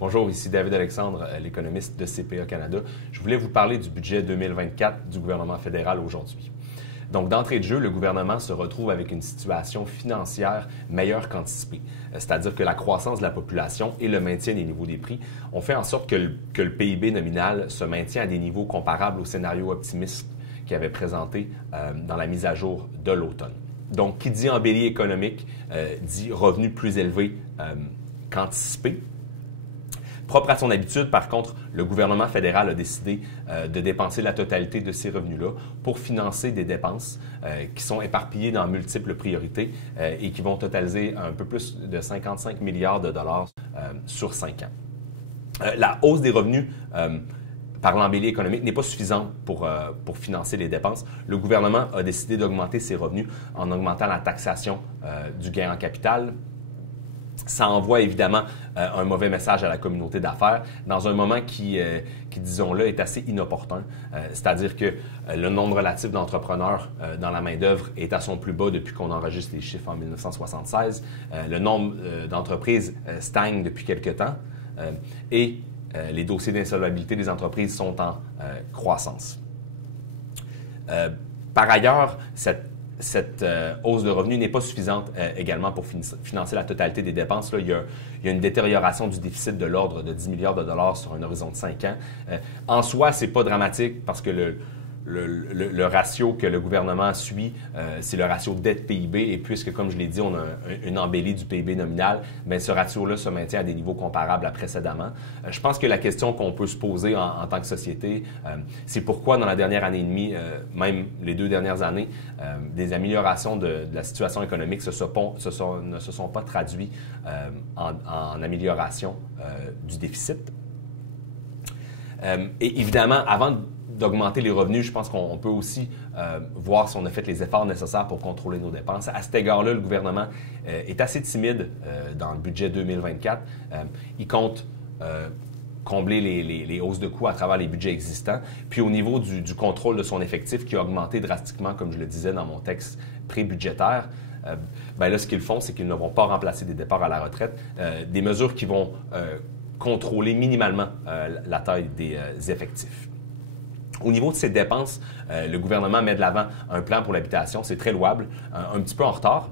Bonjour, ici David Alexandre, l'économiste de CPA Canada. Je voulais vous parler du budget 2024 du gouvernement fédéral aujourd'hui. Donc, d'entrée de jeu, le gouvernement se retrouve avec une situation financière meilleure qu'anticipée. C'est-à-dire que la croissance de la population et le maintien des niveaux des prix ont fait en sorte que le PIB nominal se maintient à des niveaux comparables au scénario optimiste qu'il avait présenté dans la mise à jour de l'automne. Donc, qui dit embellie économique, dit revenus plus élevés qu'anticipés. Propre à son habitude, par contre, le gouvernement fédéral a décidé de dépenser la totalité de ces revenus-là pour financer des dépenses qui sont éparpillées dans multiples priorités et qui vont totaliser un peu plus de 55 milliards de dollars sur 5 ans. La hausse des revenus par l'embellie économique n'est pas suffisante pour financer les dépenses. Le gouvernement a décidé d'augmenter ses revenus en augmentant la taxation du gain en capital. Ça envoie évidemment un mauvais message à la communauté d'affaires dans un moment qui disons-le, est assez inopportun. C'est-à-dire que le nombre relatif d'entrepreneurs dans la main-d'œuvre est à son plus bas depuis qu'on enregistre les chiffres en 1976. Le nombre d'entreprises stagne depuis quelque temps et les dossiers d'insolvabilité des entreprises sont en croissance. Par ailleurs, cette hausse de revenus n'est pas suffisante également pour financer la totalité des dépenses. Là, il y a une détérioration du déficit de l'ordre de 10 milliards de dollars sur un horizon de 5 ans. En soi, ce n'est pas dramatique parce que le ratio que le gouvernement suit, c'est le ratio dette-PIB. Et puisque, comme je l'ai dit, on a une embellie du PIB nominal, bien, ce ratio-là se maintient à des niveaux comparables à précédemment. Je pense que la question qu'on peut se poser en tant que société, c'est pourquoi dans la dernière année et demie, même les 2 dernières années, des améliorations de la situation économique ne se sont pas traduites en amélioration du déficit. Et évidemment, avant d'augmenter les revenus, je pense qu'on peut aussi voir si on a fait les efforts nécessaires pour contrôler nos dépenses. À cet égard-là, le gouvernement est assez timide dans le budget 2024. Il compte combler les hausses de coûts à travers les budgets existants. Puis au niveau du contrôle de son effectif qui a augmenté drastiquement, comme je le disais dans mon texte pré-budgétaire, bien là, ce qu'ils font, c'est qu'ils ne vont pas remplacer des départs à la retraite, des mesures qui vont contrôler minimalement la taille des effectifs. Au niveau de ces dépenses, le gouvernement met de l'avant un plan pour l'habitation. C'est très louable, un petit peu en retard.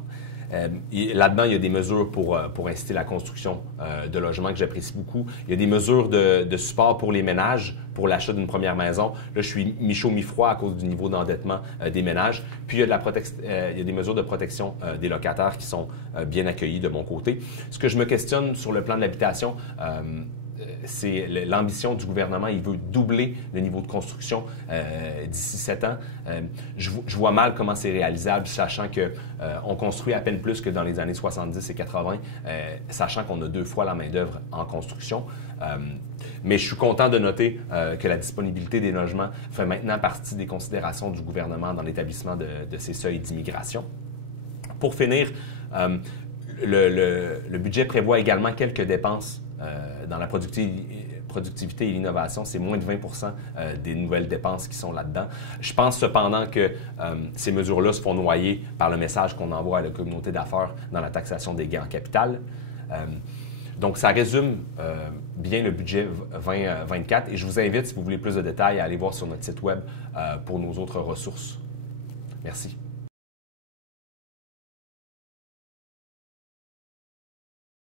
Là-dedans, il y a des mesures pour inciter la construction de logements que j'apprécie beaucoup. Il y a des mesures de support pour les ménages, pour l'achat d'une première maison. Là, je suis mi-chaud, mi-froid à cause du niveau d'endettement des ménages. Puis, il y a des mesures de protection des locataires qui sont bien accueillies de mon côté. Ce que je me questionne sur le plan de l'habitation, c'est l'ambition du gouvernement. Il veut doubler le niveau de construction d'ici 7 ans. Je vois mal comment c'est réalisable, sachant qu'on construit à peine plus que dans les années 70 et 80, sachant qu'on a 2 fois la main-d'œuvre en construction. Mais je suis content de noter que la disponibilité des logements fait maintenant partie des considérations du gouvernement dans l'établissement de ces seuils d'immigration. Pour finir, le budget prévoit également quelques dépenses dans la productivité et l'innovation. C'est moins de 20 des nouvelles dépenses qui sont là-dedans. Je pense cependant que ces mesures-là se font noyer par le message qu'on envoie à la communauté d'affaires dans la taxation des gains en capital. Donc, ça résume bien le budget 2024 et je vous invite, si vous voulez plus de détails, à aller voir sur notre site web pour nos autres ressources. Merci.